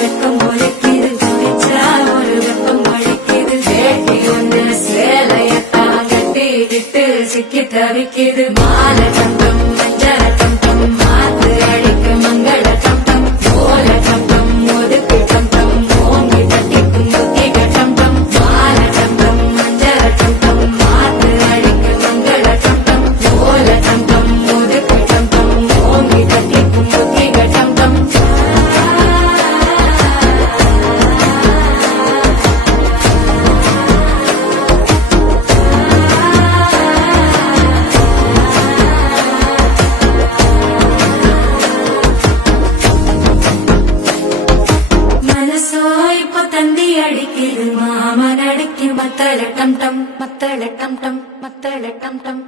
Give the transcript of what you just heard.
வெக்கம் முளைக்குது குடிச்சா ஒரு வெப்பம் முளைக்குது வேட்டி ஒண்ணு சேலையத்தான் கட்டிக்கிட்டு சிக்கி தவிக்குது மாலை தங்கம் மஞ்சள தங்கம் மாத்து அடிக்க மங்கள தங்கம் ஓல தங்கம் ஒதுக்கு தங்கம் ஓங்கி தட்டிக்கும் புத்திக தங்கம் மாலை தங்கம் மஞ்சள தங்கம் மாத்து அடிக்க மங்கள தங்கம் ஓல தங்கம் ஒதுக்கு தங்கம் ஓங்கி தட்டிக்கும் புத்திக தங்கம் மனசோ இப்ப தந்தி அடிக்குது மாமன் அடிக்கு மத்தள டம் டம் மத்தள டம் டம் மத்தள டம் டம்